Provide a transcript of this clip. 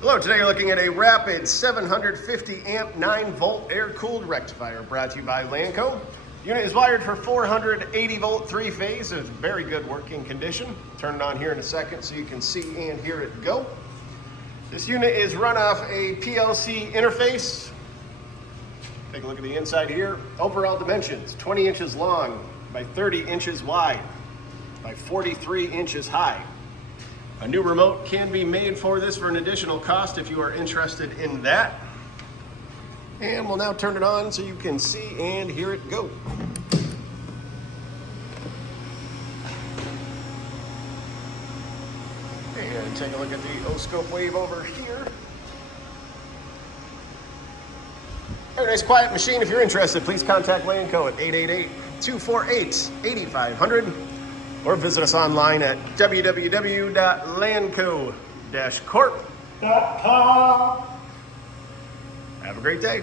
Hello, today you're looking at a rapid 750 amp 9 volt air cooled rectifier brought to you by Lanco. The unit is wired for 480 volt 3-phase. It's very good working condition. Turn it on here in a second so you can see and hear it go. This unit is run off a PLC interface. Take a look at the inside here. Overall dimensions, 20 inches long by 30 inches wide by 43 inches high. A new remote can be made for this for an additional cost if you are interested in that. And we'll now turn it on so you can see and hear it go. And take a look at the O-scope wave over here. Very nice quiet machine. If you're interested, please contact Lanco at 888-248-8500 or visit us online at www.lanco-corp.com. Have a great day.